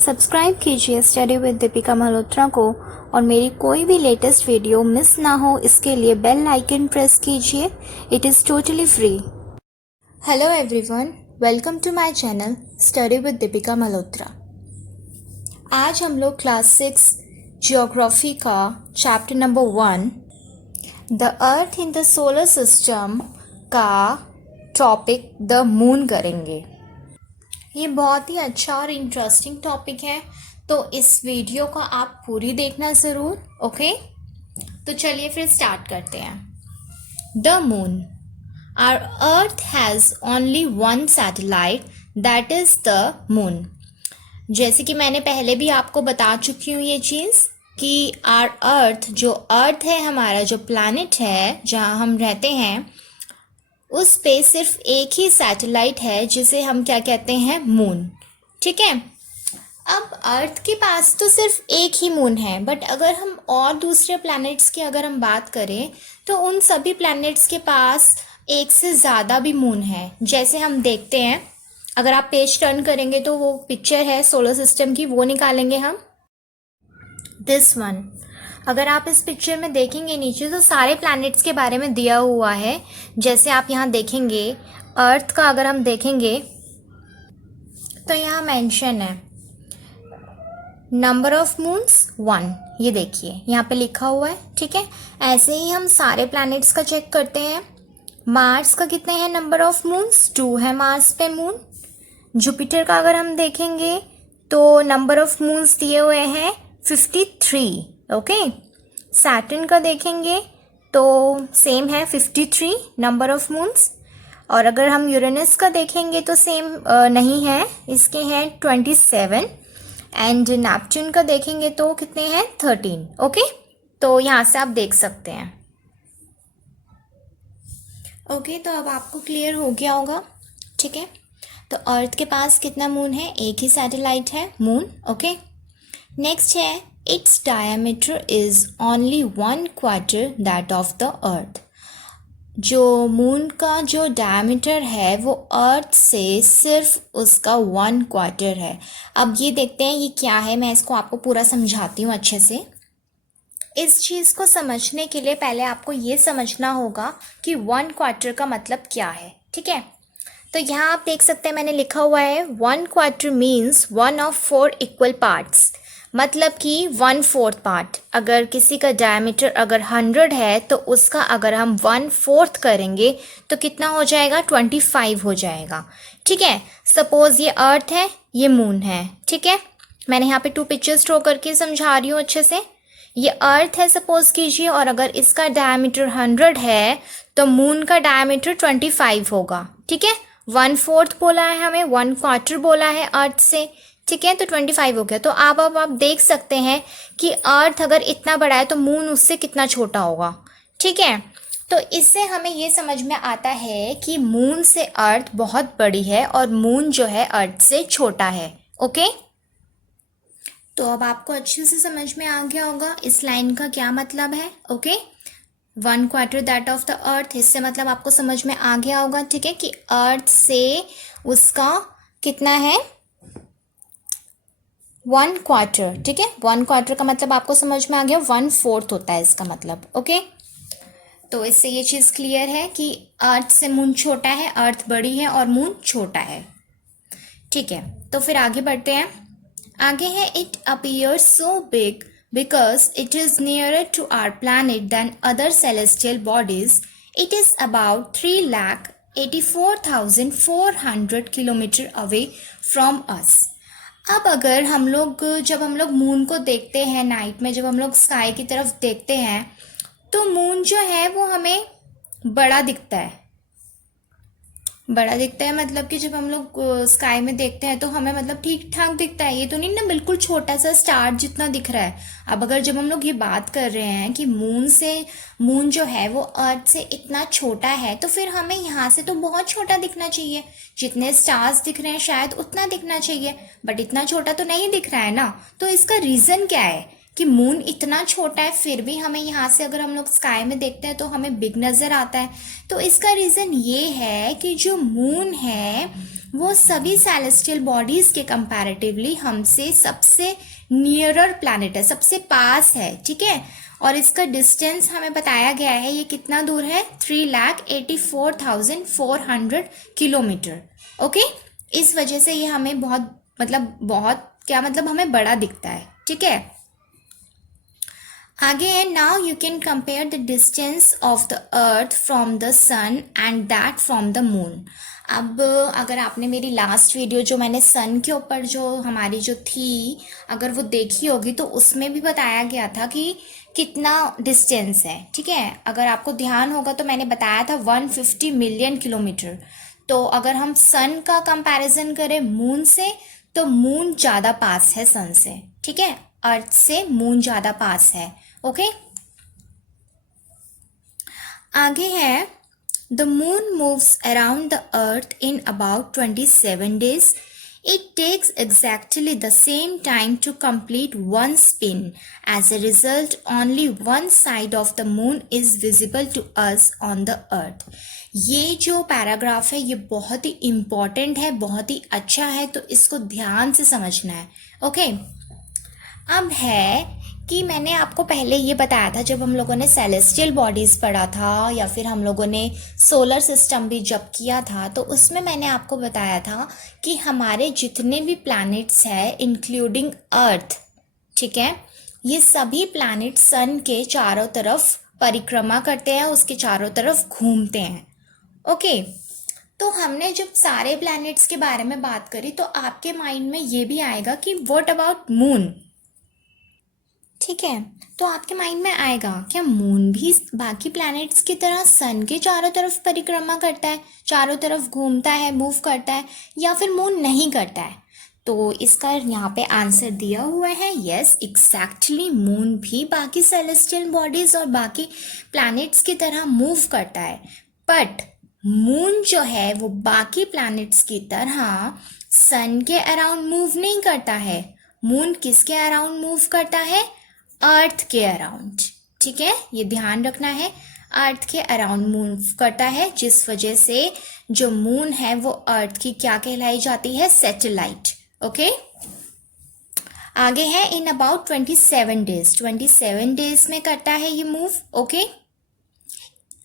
Subscribe कीजिए study with Deepika Malhotra को और मेरी कोई भी लेटेस्ट वीडियो मिस ना हो इसके लिए बेल आइकन प्रेस कीजिए। It is totally free. Hello everyone, welcome to my channel study with Deepika Malhotra. आज हम लोग क्लास 6 जियोग्राफी का chapter number 1 the earth in the solar system का टॉपिक द मून करेंगे। ये बहुत ही अच्छा और इंटरेस्टिंग टॉपिक है, तो इस वीडियो को आप पूरी देखना ज़रूर। ओके, तो चलिए फिर स्टार्ट करते हैं। The moon, our earth has only one satellite, that is the moon. जैसे कि मैंने पहले भी आपको बता चुकी हूँ ये चीज़ कि आवर अर्थ, जो अर्थ है हमारा, जो प्लैनेट है जहाँ हम रहते हैं, उस पे सिर्फ एक ही सैटेलाइट है जिसे हम क्या कहते हैं, मून। ठीक है, अब अर्थ के पास तो सिर्फ एक ही मून है, बट अगर हम और दूसरे प्लैनेट्स की अगर हम बात करें तो उन सभी प्लैनेट्स के पास एक से ज़्यादा भी मून है। जैसे हम देखते हैं, अगर आप पेज टर्न करेंगे तो वो पिक्चर है सोलर सिस्टम की, वो निकालेंगे हम, दिस वन। अगर आप इस पिक्चर में देखेंगे नीचे तो सारे प्लैनेट्स के बारे में दिया हुआ है। जैसे आप यहाँ देखेंगे, अर्थ का अगर हम देखेंगे तो यहाँ मेंशन है नंबर ऑफ मून्स 1, ये देखिए यहाँ पे लिखा हुआ है। ठीक है, ऐसे ही हम सारे प्लैनेट्स का चेक करते हैं। मार्स का कितने हैं नंबर ऑफ मून्स, 2 है मार्स पे मून। जुपिटर का अगर हम देखेंगे तो नंबर ऑफ मून्स दिए हुए हैं 53। ओके, सैटर्न का देखेंगे तो सेम है 53 नंबर ऑफ मून्स। और अगर हम यूरेनस का देखेंगे तो सेम नहीं है, इसके हैं 27। एंड नेपच्यून का देखेंगे तो कितने हैं, 13। ओके, तो यहाँ से आप देख सकते हैं। ओके, तो अब आपको क्लियर हो गया होगा। ठीक है, तो अर्थ के पास कितना मून है, एक ही सैटेलाइट है, मून। ओके, नेक्स्ट है its diameter is only 1/4 that of the earth। जो मून का जो डायमीटर है वो अर्थ से सिर्फ उसका 1/4 है। अब ये देखते हैं ये क्या है, मैं इसको आपको पूरा समझाती हूँ अच्छे से। इस चीज़ को समझने के लिए पहले आपको ये समझना होगा कि 1/4 का मतलब क्या है। ठीक है, तो यहाँ आप देख सकते हैं मैंने लिखा हुआ है 1/4 मीन्स 1 of 4 equal parts, मतलब कि 1/4 पार्ट। अगर किसी का डायमीटर अगर 100 है तो उसका अगर हम 1/4 करेंगे तो कितना हो जाएगा, 25 हो जाएगा। ठीक है, सपोज ये अर्थ है, ये मून है। ठीक है, मैंने यहाँ पे 2 पिक्चर्स ड्रॉ करके समझा रही हूँ अच्छे से। ये अर्थ है सपोज कीजिए, और अगर इसका डायमीटर 100 है तो मून का डायमीटर 25 होगा। ठीक है, 1/4 बोला है हमें, 1/4 बोला है अर्थ से। ठीक है, तो 25 हो गया। तो अब आप देख सकते हैं कि अर्थ अगर इतना बड़ा है तो मून उससे कितना छोटा होगा। ठीक है, तो इससे हमें ये समझ में आता है कि मून से अर्थ बहुत बड़ी है और मून जो है अर्थ से छोटा है। ओके, तो अब आपको अच्छे से समझ में आ गया होगा इस लाइन का क्या मतलब है। ओके, 1/4 दैट ऑफ द अर्थ, इससे मतलब आपको समझ में आ गया होगा। ठीक है, कि अर्थ से उसका कितना है, 1/4। ठीक है, 1/4 का मतलब आपको समझ में आ गया, 1/4 होता है इसका मतलब। ओके, तो इससे ये चीज़ क्लियर है कि अर्थ से मून छोटा है, अर्थ बड़ी है और मून छोटा है। ठीक है, तो फिर आगे बढ़ते हैं। आगे है it appears so big because it is nearer to our planet than other celestial bodies. It is about 3,84,400 kilometres away from us. अब अगर हम लोग, जब हम लोग मून को देखते हैं नाइट में, जब हम लोग स्काई की तरफ देखते हैं तो मून जो है वो हमें बड़ा दिखता है। बड़ा दिखता है मतलब कि जब हम लोग स्काई में देखते हैं तो हमें मतलब ठीक ठाक दिखता है, ये तो नहीं ना बिल्कुल छोटा सा स्टार जितना दिख रहा है। अब अगर जब हम लोग ये बात कर रहे हैं कि मून जो है वो अर्थ से इतना छोटा है, तो फिर हमें यहाँ से तो बहुत छोटा दिखना चाहिए, जितने स्टार्स दिख रहे हैं शायद उतना दिखना चाहिए, बट इतना छोटा तो नहीं दिख रहा है ना। तो इसका रीज़न क्या है कि मून इतना छोटा है फिर भी हमें यहाँ से अगर हम लोग स्काई में देखते हैं तो हमें बिग नज़र आता है। तो इसका रीज़न ये है कि जो मून है वो सभी सेलेस्टियल बॉडीज के कंपैरेटिवली हमसे सबसे नियरर प्लैनेट है, सबसे पास है, ठीक है। और इसका डिस्टेंस हमें बताया गया है, ये कितना दूर है, 3,84,400 किलोमीटर। ओके, इस वजह से ये हमें बहुत क्या मतलब हमें बड़ा दिखता है, ठीक है। आगे है, now you can compare the distance of the earth from the sun and that from the moon. अब अगर आपने मेरी लास्ट वीडियो जो मैंने सन के ऊपर जो हमारी जो थी अगर वो देखी होगी तो उसमें भी बताया गया था कि कितना डिस्टेंस है, ठीक है। अगर आपको ध्यान होगा तो मैंने बताया था 150 मिलियन किलोमीटर। तो अगर हम सन का कंपैरिजन करें मून से तो मून ज़्यादा पास है सन से, ठीक है, अर्थ से मून ज़्यादा पास है। ओके, आगे है, the moon moves around the earth in about 27 days. It takes exactly the same time to complete one spin. As a result, only one side of the moon is visible to us on the earth. ये जो paragraph है ये बहुत ही important है, बहुत ही अच्छा है, तो इसको ध्यान से समझना है। ओके, अब है कि मैंने आपको पहले ये बताया था जब हम लोगों ने सेलेस्टियल बॉडीज़ पढ़ा था या फिर हम लोगों ने सोलर सिस्टम भी जब किया था तो उसमें मैंने आपको बताया था कि हमारे जितने भी प्लैनेट्स हैं इंक्लूडिंग अर्थ, ठीक है, ये सभी प्लैनेट सन के चारों तरफ परिक्रमा करते हैं, उसके चारों तरफ घूमते हैं। ओके, तो हमने जब सारे प्लैनेट्स के बारे में बात करी तो आपके माइंड में ये भी आएगा कि व्हाट अबाउट मून, ठीक है। तो आपके माइंड में आएगा क्या मून भी बाकी प्लैनेट्स की तरह सन के चारों तरफ परिक्रमा करता है, चारों तरफ घूमता है, मूव करता है, या फिर मून नहीं करता है? तो इसका यहाँ पे आंसर दिया हुआ है, यस एग्जैक्टली, मून भी बाकी सेलेस्टियल बॉडीज और बाकी प्लैनेट्स की तरह मूव करता है, बट मून जो है वो बाकी प्लैनेट्स की तरह सन के अराउंड मूव नहीं करता है। मून किसके अराउंड मूव करता है? अर्थ के अराउंड, ठीक है, ये ध्यान रखना है, अर्थ के अराउंड मूव करता है, जिस वजह से जो मून है वो अर्थ की क्या कहलाई जाती है? सैटेलाइट। ओके, आगे है, इन अबाउट 27 days, 27 days में करता है ये मूव। ओके,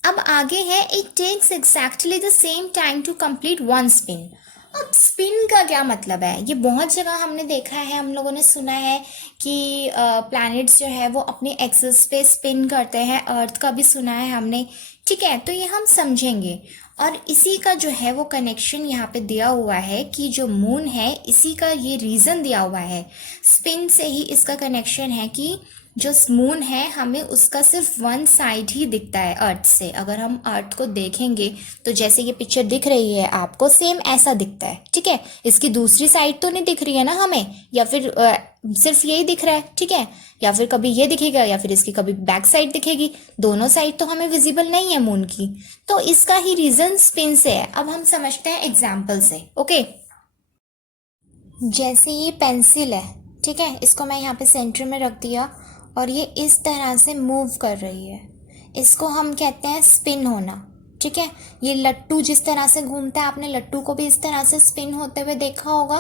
अब आगे है, it takes exactly the same time to complete one spin. अब स्पिन का क्या मतलब है? ये बहुत जगह हमने देखा है, हम लोगों ने सुना है कि प्लैनेट्स जो है वो अपने एक्सिस पे स्पिन करते हैं, अर्थ का भी सुना है हमने, ठीक है। तो ये हम समझेंगे और इसी का जो है वो कनेक्शन यहाँ पे दिया हुआ है कि जो मून है इसी का ये रीज़न दिया हुआ है, स्पिन से ही इसका कनेक्शन है कि जो मून है हमें उसका सिर्फ वन साइड ही दिखता है अर्थ से। अगर हम अर्थ को देखेंगे तो जैसे ये पिक्चर दिख रही है आपको, सेम ऐसा दिखता है, ठीक है। इसकी दूसरी साइड तो नहीं दिख रही है ना हमें, या फिर सिर्फ यही दिख रहा है, ठीक है, या फिर कभी ये दिखेगा या फिर इसकी कभी बैक साइड दिखेगी, दोनों साइड तो हमें विजिबल नहीं है मून की। तो इसका ही रीज़न स्पिन से है। अब हम समझते हैं एग्जाम्पल से। ओके, जैसे ये पेंसिल है, ठीक है, इसको मैं यहाँ पे सेंटर में रख दिया और ये इस तरह से मूव कर रही है, इसको हम कहते हैं स्पिन होना, ठीक है। ये लट्टू जिस तरह से घूमता है, आपने लट्टू को भी इस तरह से स्पिन होते हुए देखा होगा।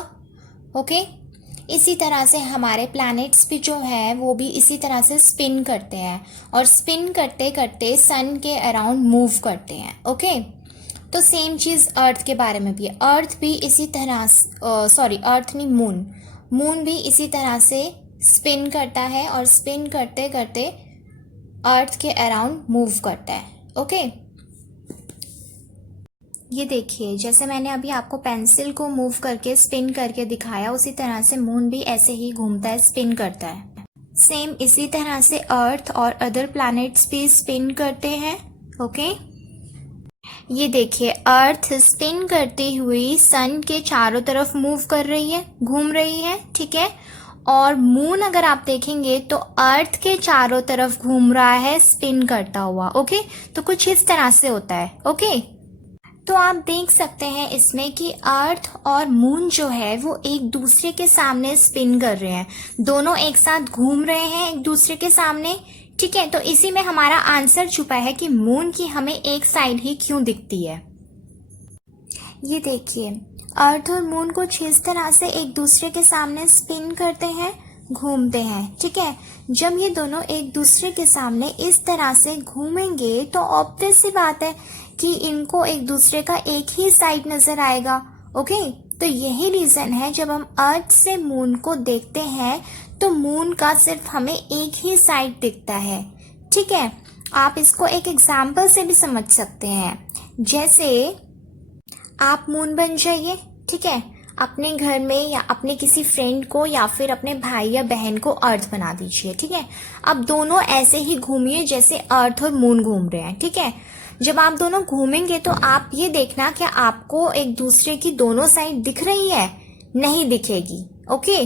ओके, इसी तरह से हमारे प्लैनेट्स भी जो है वो भी इसी तरह से स्पिन करते हैं और स्पिन करते करते सन के अराउंड मूव करते हैं। ओके, तो सेम चीज़ अर्थ के बारे में भी है, अर्थ भी इसी तरह, सॉरी अर्थ नहीं, मून भी इसी तरह से स्पिन करता है और स्पिन करते करते अर्थ के अराउंड मूव करता है। ओके, ये देखिए जैसे मैंने अभी आपको पेंसिल को मूव करके स्पिन करके दिखाया, उसी तरह से मून भी ऐसे ही घूमता है, स्पिन करता है। सेम इसी तरह से अर्थ और अदर प्लैनेट्स भी स्पिन करते हैं। ओके, ये देखिए अर्थ स्पिन करती हुई सन के चारों तरफ मूव कर रही है, घूम रही है, ठीक है। और मून अगर आप देखेंगे तो अर्थ के चारों तरफ घूम रहा है स्पिन करता हुआ। ओके, तो कुछ इस तरह से होता है। ओके, तो आप देख सकते हैं इसमें कि अर्थ और मून जो है वो एक दूसरे के सामने स्पिन कर रहे हैं, दोनों एक साथ घूम रहे हैं एक दूसरे के सामने, ठीक है। तो इसी में हमारा आंसर छुपा है कि मून की हमें एक साइड ही क्यों दिखती है। ये देखिए अर्थ और मून कुछ इस तरह से एक दूसरे के सामने स्पिन करते हैं, घूमते हैं, ठीक है। जब ये दोनों एक दूसरे के सामने इस तरह से घूमेंगे तो ऑब्वियस सी बात है कि इनको एक दूसरे का एक ही साइड नजर आएगा, ओके। तो यही रीजन है जब हम अर्थ से मून को देखते हैं तो मून का सिर्फ हमें एक ही साइड दिखता है, ठीक है। आप इसको एक एग्जाम्पल से भी समझ सकते हैं। जैसे आप मून बन जाइए, ठीक है, अपने घर में या अपने किसी फ्रेंड को या फिर अपने भाई या बहन को अर्थ बना दीजिए, ठीक है। अब दोनों ऐसे ही घूमिए जैसे अर्थ और मून घूम रहे हैं, ठीक है। जब आप दोनों घूमेंगे तो आप ये देखना कि आपको एक दूसरे की दोनों साइड दिख रही है, नहीं दिखेगी, ओके।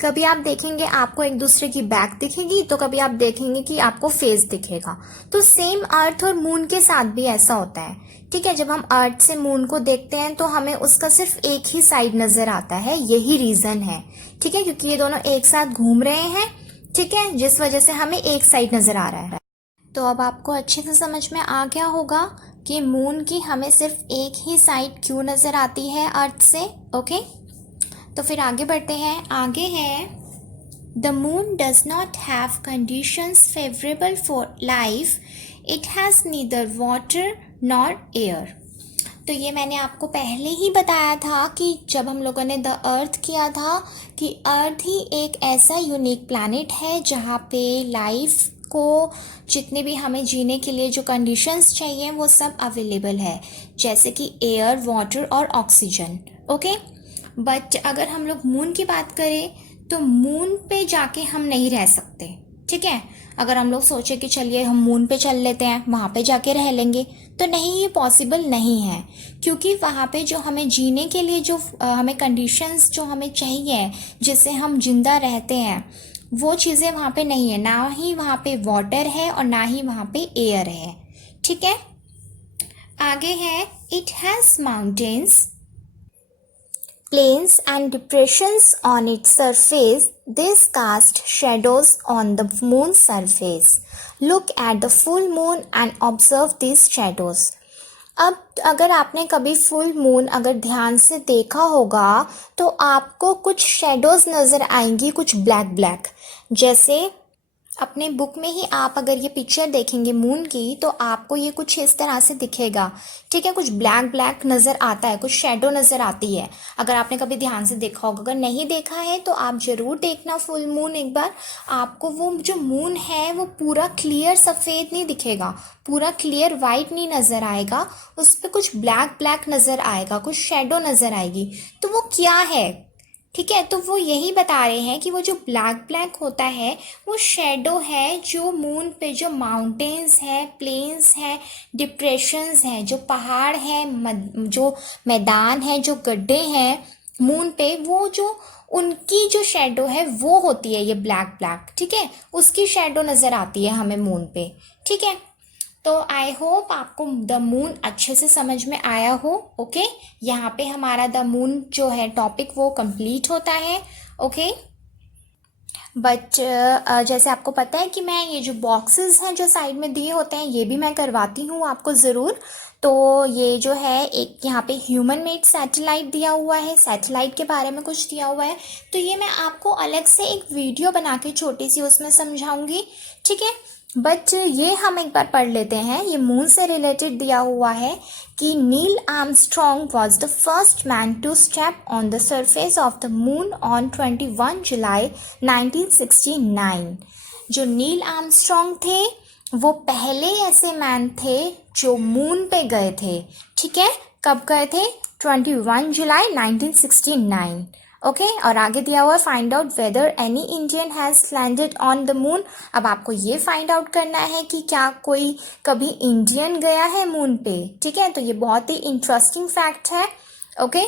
कभी आप देखेंगे आपको एक दूसरे की बैक दिखेगी, तो कभी आप देखेंगे कि आपको फेस दिखेगा। तो सेम अर्थ और मून के साथ भी ऐसा होता है, ठीक है। जब हम अर्थ से मून को देखते हैं तो हमें उसका सिर्फ एक ही साइड नजर आता है, यही रीजन है, ठीक है, क्योंकि ये दोनों एक साथ घूम रहे हैं, ठीक है, जिस वजह से हमें एक साइड नजर आ रहा है। तो अब आपको अच्छे से समझ में आ गया होगा कि मून की हमें सिर्फ एक ही साइड क्यों नजर आती है अर्थ से, ओके। तो फिर आगे बढ़ते हैं। आगे है the moon does not have conditions favourable for life, it has neither water nor air. तो ये मैंने आपको पहले ही बताया था कि जब हम लोगों ने द अर्थ किया था कि अर्थ ही एक ऐसा यूनिक प्लैनेट है जहाँ पे लाइफ को जितने भी हमें जीने के लिए जो कंडीशंस चाहिए वो सब अवेलेबल है, जैसे कि एयर, वाटर और ऑक्सीजन, ओके। बट अगर हम लोग मून की बात करें तो मून पे जाके हम नहीं रह सकते, ठीक है। अगर हम लोग सोचे कि चलिए हम मून पे चल लेते हैं, वहाँ पे जाके रह लेंगे, तो नहीं, ये पॉसिबल नहीं है, क्योंकि वहाँ पे जो हमें जीने के लिए जो हमें कंडीशंस जो हमें चाहिए जिससे हम जिंदा रहते हैं वो चीज़ें वहाँ पे नहीं है। ना ही वहाँ पे वाटर है और ना ही वहाँ पे एयर है, ठीक है। आगे है it has mountains, plains and depressions on its surface. This cast shadows on the moon's surface. Look at the full moon and observe these shadows. अब अगर आपने कभी फुल मून अगर ध्यान से देखा होगा तो आपको कुछ शेडोज नज़र आएंगी, कुछ ब्लैक ब्लैक। जैसे अपने बुक में ही आप अगर ये पिक्चर देखेंगे मून की तो आपको ये कुछ इस तरह से दिखेगा, ठीक है। कुछ ब्लैक ब्लैक नज़र आता है, कुछ शेडो नज़र आती है, अगर आपने कभी ध्यान से देखा होगा। अगर नहीं देखा है तो आप ज़रूर देखना फुल मून एक बार। आपको वो जो मून है वो पूरा क्लियर सफ़ेद नहीं दिखेगा, पूरा क्लियर वाइट नहीं नज़र आएगा, उस पर कुछ ब्लैक ब्लैक नज़र आएगा, कुछ शेडो नज़र आएगी। तो वो क्या है, ठीक है। तो वो यही बता रहे हैं कि वो जो ब्लैक ब्लैक होता है वो शेडो है जो मून पे जो माउंटेन्स है, प्लेन्स है, डिप्रेशंस हैं, जो पहाड़ हैं, जो मैदान है, जो गड्ढे हैं मून पे, वो जो उनकी जो शेडो है वो होती है ये ब्लैक ब्लैक, ठीक है। उसकी शेडो नज़र आती है हमें मून पे, ठीक है। तो आई होप आपको द मून अच्छे से समझ में आया हो, ओके। यहाँ पे हमारा द मून जो है टॉपिक वो कंप्लीट होता है, ओके। बट जैसे आपको पता है कि मैं ये जो बॉक्सेस हैं जो साइड में दिए होते हैं ये भी मैं करवाती हूँ आपको ज़रूर। तो ये जो है एक यहाँ पे ह्यूमन मेड सैटेलाइट दिया हुआ है, सैटेलाइट के बारे में कुछ दिया हुआ है, तो ये मैं आपको अलग से एक वीडियो बना के छोटी सी उसमें समझाऊंगी, ठीक है। बट ये हम एक बार पढ़ लेते हैं। ये मून से रिलेटेड दिया हुआ है कि Neil Armstrong was the first man to step on the surface of the moon on 21 July 1969। जो नील आर्मस्ट्रॉन्ग थे वो पहले ऐसे मैन थे जो मून पे गए थे, ठीक है। कब गए थे? 21 जुलाई 1969, ओके। और आगे दिया हुआ find out whether any Indian has landed on the moon. अब आपको ये फाइंड आउट करना है कि क्या कोई कभी इंडियन गया है मून पे, ठीक है। तो ये बहुत ही इंटरेस्टिंग फैक्ट है, ओके।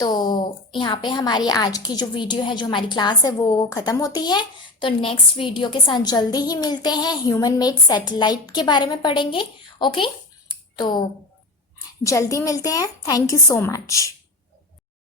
तो यहाँ पे हमारी आज की जो वीडियो है, जो हमारी क्लास है वो ख़त्म होती है। तो नेक्स्ट वीडियो के साथ जल्दी ही मिलते हैं, ह्यूमन मेड सैटेलाइट के बारे में पढ़ेंगे, ओके। तो जल्दी मिलते हैं। Thank you so much.